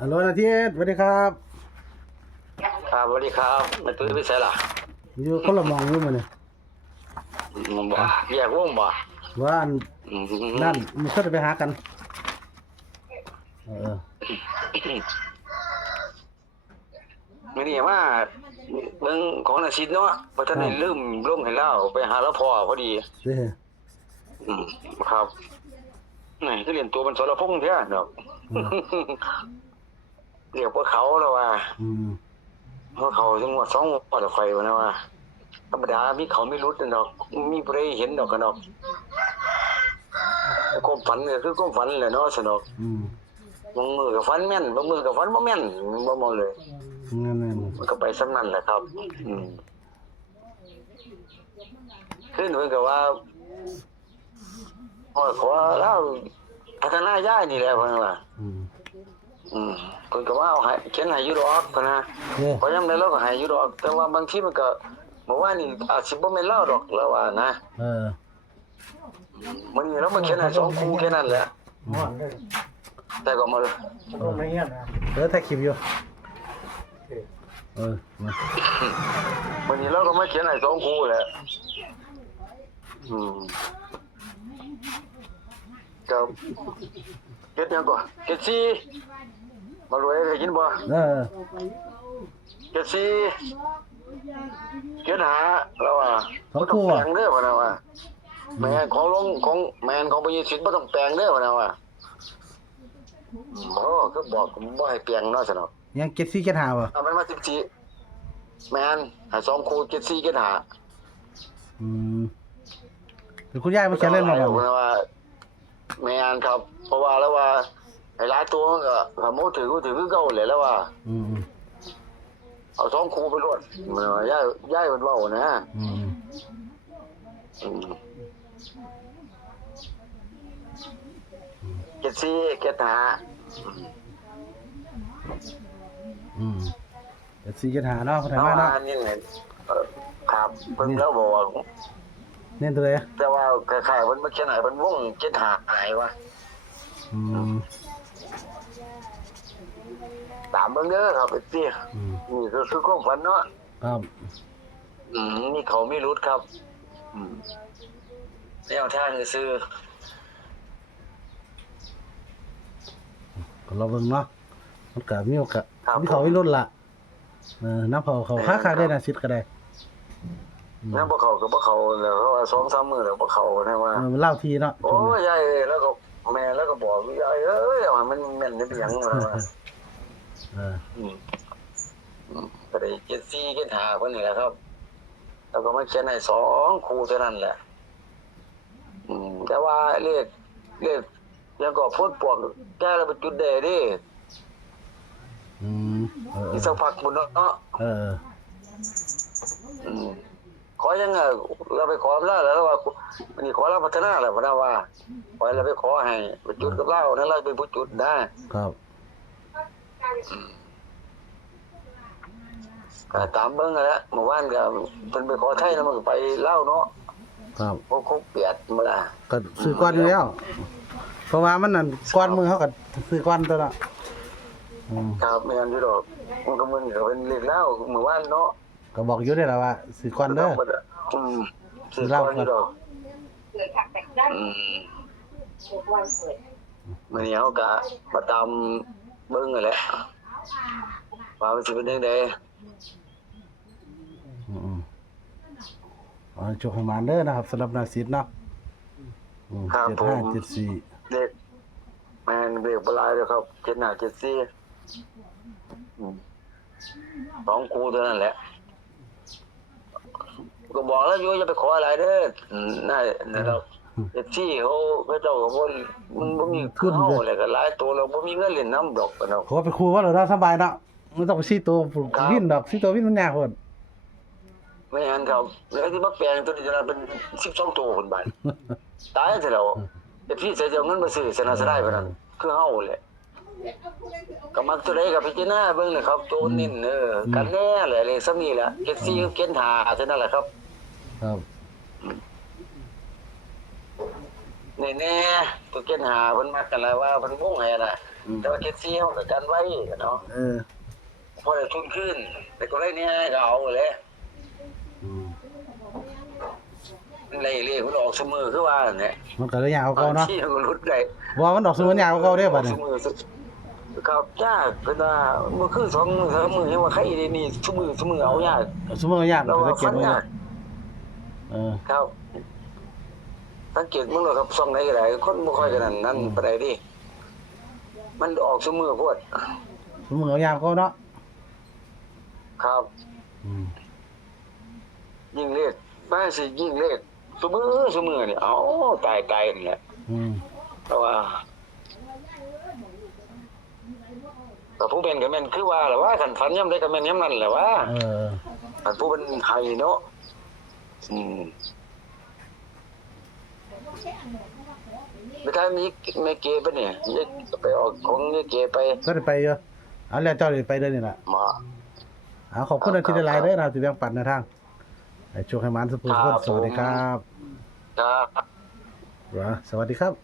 ฮัลโหลนาทีสวัสดีครับ ครับสวัสดีครับมาตุ้ยไปใส่ล่ะอยู่คนละหมองอยู่มื้อนี้มันบ่แยกวงบ่ว่าอันอืม นั่นมีคนจะไปหากันมื้อนี้มาเบิ่งของอาชีพเนาะเพราะท่านได้ลืมลงให้แล้วไปหาแล้วพอพอดีเด้ออืมครับนี่คือเรียนตัวมันสรพงษ์แท้เนาะเรียกว่าเขาแล้วว่าเพราะเขาจังหวัด2ปอดไฟว่านะว่าธรรมดามีเขาไม่รุดดอกมีผู้ใดเห็นดอกกันดอกความฝันก็คือความฝันแหละเนาะสนุกบางมือก็ฝันแม่นบางมือก็ฝันบ่แม่นบ่มองเลยนั่นมันก็ไปสำนั่นแหละครับขึ้นเพิ่นก็ว่าขอเราพัฒนาย่ายนี่แหละเพิ่นว่าเพิ่นก็ว่าเอาให้เขียนให้อยู่ดอกเพิ่นนะเพราะยามใดเราก็ให้อยู่ดอกแต่ว่าบางทีมันก็เมื่อวานนี่อาจสิบ่แม่นเราดอกแล้วว่านะมันนี่เรามาเขียนให้2คู่แค่นั้นแหละแต่ก็มาเลยถ่ายคลิปอยู่วันนี้เราก็มาเขียนให้2คู่แหละกับเก็ดยังก่อนเก็ดซี่มารวยได้ยินบ่เก็ดซี่เก็ดหาเราอ่ะ2คู่แปลงเด้อว่านะว่าแม่ของลงของแม่นของบ่ยิสิทธิ์บ่ต้องแปลงเด้อว่านะว่าก็บอกบ่ให้แปลงเนาะซะเนาะยังเก็ตซี่เก็ตหาบ่มันมา14แม่นให้2คู่เก็ดซี่เก็ดหาคือคุณยายมาเขียนเล่นมาบ่ว่าแม่นครับเพราะว่าแล้วว่าไอ้หลายตัวมันก็ถ้าหมูถือคือเก่าแหละแล้วว่าเอา2คู่ไปรวดมันว่าย้ายมันเว้านะเก็ดซี่เก็ดหาเก็ตซี่เก็ตหาเนาะคนไทยมาเนาะนี่ไงครับเพิ่นแล้วบอกว่าเน้นตัวเลยแต่ว่าคล้ายๆเพิ่นมาเขียนให้เพิ่นวงเก็ดหาหายวะตามเบิ่งเด้อครับพี่นี่คือความฝันเนาะครับนี่เขาไม่รู้ครับแนวทางซื่อเราเบิ่งเนาะมันก็มีโอกาสมีเขาไม่ลดละน้ำเขาค่าได้นะซิดก็ได้น้ำบ่เขาก็บ่เขาแล้วเขาว่า 2-3 มื้อแล้วบ่เขานะว่ามันเล่าทีเนาะโอ้ยยายแล้วก็แม่แล้วก็บอกยายเอ้ยว่ามันแม่นเป็นหยังว่าก็ได้เก็ดซี่เก็ดหาเพิ่นนี่แหละครับแล้วก็มาเขียนให้2คู่เท่านั้นแหละแต่ว่าเลขยังก็พ้นปวกแก้แล้วไปจุดเดดิอีสักพักบุญเนาะขอยังเราไปขอแล้วว่านี่ขอเราพัฒนาแล้วพะนะว่าขอเราไปขอให้ไปจุดกับเรานั่นเราเป็นผู้จุดได้ครับตามเบิ่งแล้วเมื่อวานก็เพิ่นไปขอไทยแล้วมันก็ไปเล่าเนาะครับพวกเปียดมาล่ะก็ซื้อก่อนอยู่แล้วเพราะว่ามันนั่นก้อนมือเขาก็ซื้อก้อนตัวละครับไม่งั้นอยู่ดอกมันก็มันก็เป็นเลขแล้วเมื่อวานเนาะก็บอกอยู่ได้แล้วว่าซื้อก้อนเด้อซื้อเหล้าอยู่ดอกมื้อนี้เฮาก็มาตามเบิ่งนั่นแหละว่ามันสิเป็นจังได๋โชคให้มาเด้อนะครับสำหรับนาซิดเนาะ7574เด็กแม่นเบรกบ่หลายเด้อครับ75742คู่เท่านั้นแหละก็บอกแล้วอยู่อย่าไปขออะไรเด้อนะครับที่เขาเจ้าก็บ่มันบ่มีคือเฮาแหละก็หลายตัวแล้วบ่มีเงินเล่นน้ำดอกเนาะขอไปครูว่าเราสบายเนาะมันต้องไป4ตัววินดอก4ตัววินมันยากโพดไม่งั้นครับแล้วที่มาแปลงตัวนี้จะเป็น12ตัวคนบาดตายซะแล้วแต่พี่จะเอาเงินมาซื้อชนะซะได้ปานนั้นคือเฮาแหละก็มักตัวใดก็พิจารณาเบิ่งเลยครับตัวนิ่นกันแน่แหละเลยซ้ำนี้แหละเก็ดซี่กับเก็ดหาเท่านั้นแหละครับแน่ๆตัวเก็ดหาเพิ่นมักกันแล้วว่าเพิ่นวงให้น่ะ แต่ว่าเก็ตซี่เฮาก็กันไว้เนาะ พอได้ทุนขึ้นแต่ก็ได้เนี่ยก็เอาเลย อืม ในเรียกมันออกเสมอคือว่าเนี่ย มันก็เลยยาวเก่าเนาะ ที่มันรุดได้ บ่มันดอกสมุนยาวเก่าเด้บัดนี้ เสมอครับยากเพิ่นว่าเมื่อคือ2 มื้อ3 มื้อยังว่าใครได้นี่ซุมื้อเอายาก สมุนยาก แล้ว ก็ ว่า จะเก็ ฟั บ น ไว้ ยาก ครับสังเกตมึงเลยครับช่องไหนก็ได้คนบ่ค่อยกันนั่นปานใดดิมันออกซุมื้อโพด สมุนยาวเก่าเนาะ ครับ อืม ยิ่งเลขมาสิยิ่งเลขซุมื้อนี่เอาตายนี่แหละ อืม เพราะว่าแต่ผู้เป็นก็แม่นคือว่าแหละว่าคันฝันยามใดก็แม่นยามนั้นแหละว่า อันผู้เป็นไทยเนาะไม่ได้มีแม่เกไปเนี่ยไปออกของแม่เกไป ก็ได้ไปอยู่เอาแล้วเจ้าได้ไปเด้อนี่ล่ะ มา เอาขอบคุณที่ได้หลายเด้อนะครับที่แบ่งปันในทางให้โชคให้หมานสุขทุกคนสวัสดีครับ ครับ สวัสดีครับ